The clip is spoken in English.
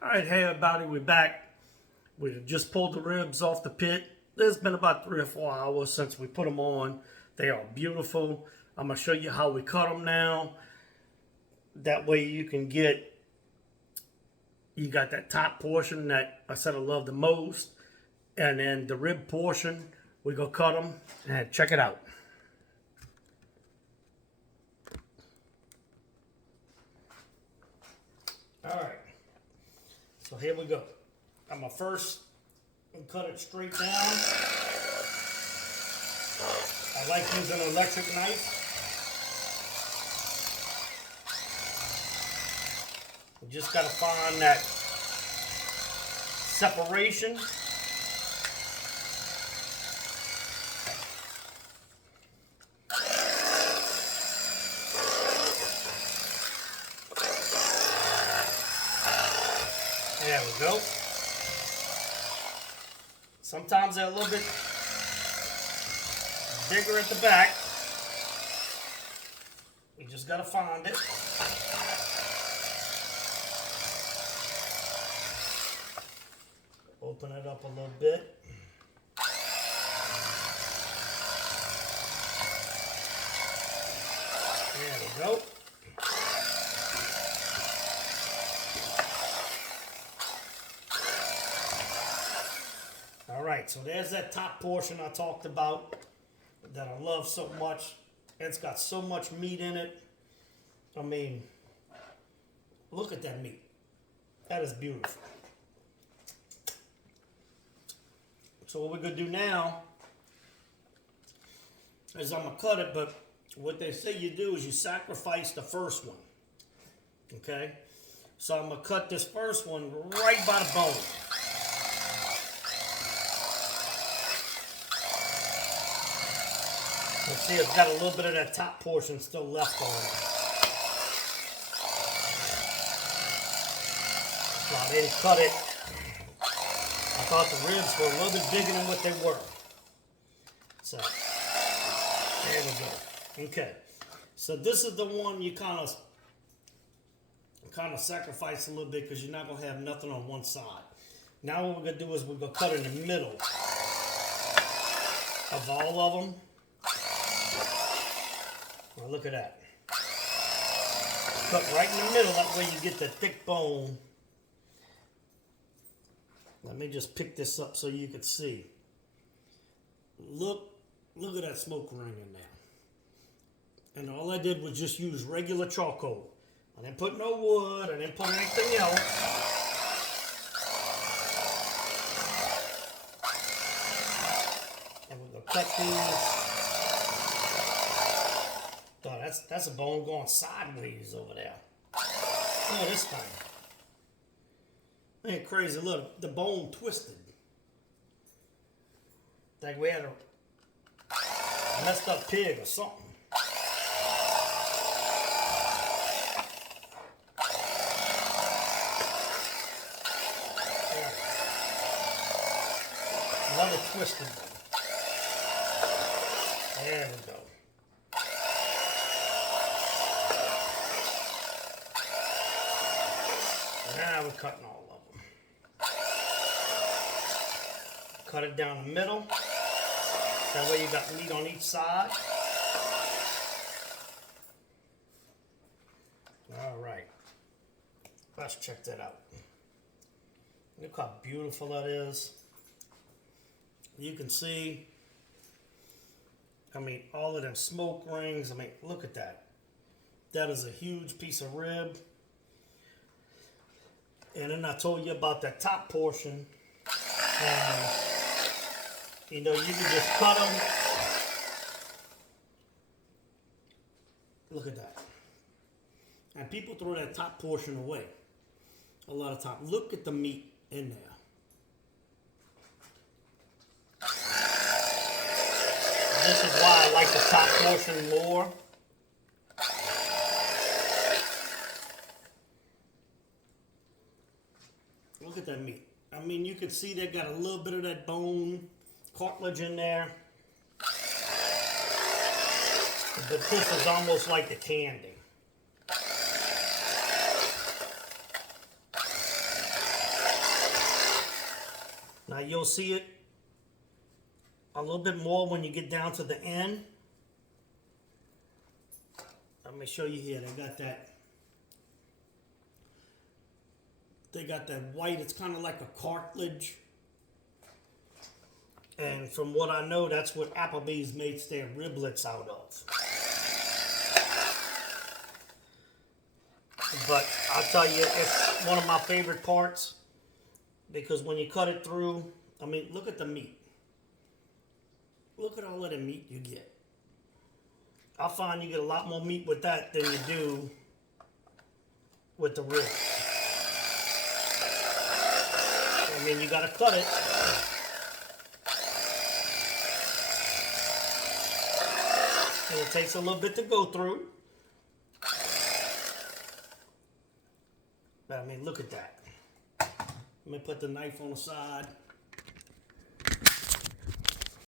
All right, hey everybody, we're back. We just pulled the ribs off the pit. It's been about 3 or 4 hours since we put them on. They are beautiful. I'm going to show you how we cut them now. That way you can get, you got that top portion that I said I love the most. And then the rib portion, we go cut them and check it out. All right. So here we go. I'm going to first cut it straight down. I like using an electric knife. You just got to find that separation. There we go. Sometimes they're a little bit bigger at the back. You just gotta find it. Open it up a little bit. There we go. Alright, so there's that top portion I talked about that I love so much. It's got so much meat in it. I mean, look at that meat. That is beautiful. So what we're going to do now is I'm going to cut it, but what they say you do is you sacrifice the first one. Okay? So I'm going to cut this first one right by the bone. See, it's got a little bit of that top portion still left on it. So I didn't cut it. I thought the ribs were a little bit bigger than what they were. So, there we go. Okay. So this is the one you kind of sacrifice a little bit because you're not going to have nothing on one side. Now what we're going to do is we're going to cut in the middle of all of them. Now look at that. Cut right in the middle, that way you get the thick bone. Let me just pick this up so you can see. Look at that smoke ring in there. And all I did was just use regular charcoal. I didn't put no wood, I didn't put anything else. And we're going to cut these. Oh, that's a bone going sideways over there. Look at this thing. Ain't crazy. Look, the bone twisted. Like we had a messed up pig or something. There. Another twisted one. There we go. Now we're cutting all of them. Cut it down the middle. That way you got meat on each side. Alright. Let's check that out. Look how beautiful that is. You can see, I mean, all of them smoke rings. I mean, look at that. That is a huge piece of rib. And then I told you about that top portion. You know, you can just cut them. Look at that. And people throw that top portion away a lot of times. Look at the meat in there. This is why I like the top portion more. Look at that meat. I mean, you can see they got a little bit of that bone cartilage in there. But this is almost like the candy. Now you'll see it a little bit more when you get down to the end. Let me show you here. They got that white. It's kind of like a cartilage. And from what I know, that's what Applebee's makes their riblets out of. But I'll tell you, it's one of my favorite parts because when you cut it through, I mean, look at the meat. Look at all of the meat you get. I find you get a lot more meat with that than you do with the rib. I mean, you gotta cut it. And it takes a little bit to go through. But I mean, look at that. Let me put the knife on the side.